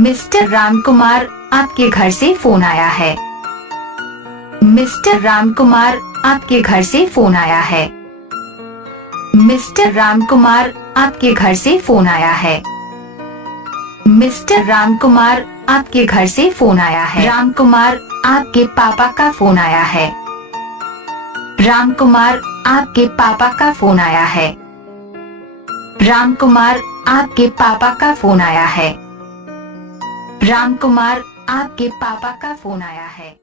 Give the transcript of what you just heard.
Mister Ramkumar, आपके घर से फोन आया है। मिस्टर रामकुमार, आपके घर से फोन आया है। मिस्टर रामकुमार, आपके घर से फोन आया है। मिस्टर रामकुमार, आपके घर से फोन आया है। रामकुमार, आपके पापा का फोन आया है। रामकुमार, आपके पापा का फोन आया है। रामकुमार, आपके पापा का फोन आया है। रामकुमार, आपके पापा का फोन आया है।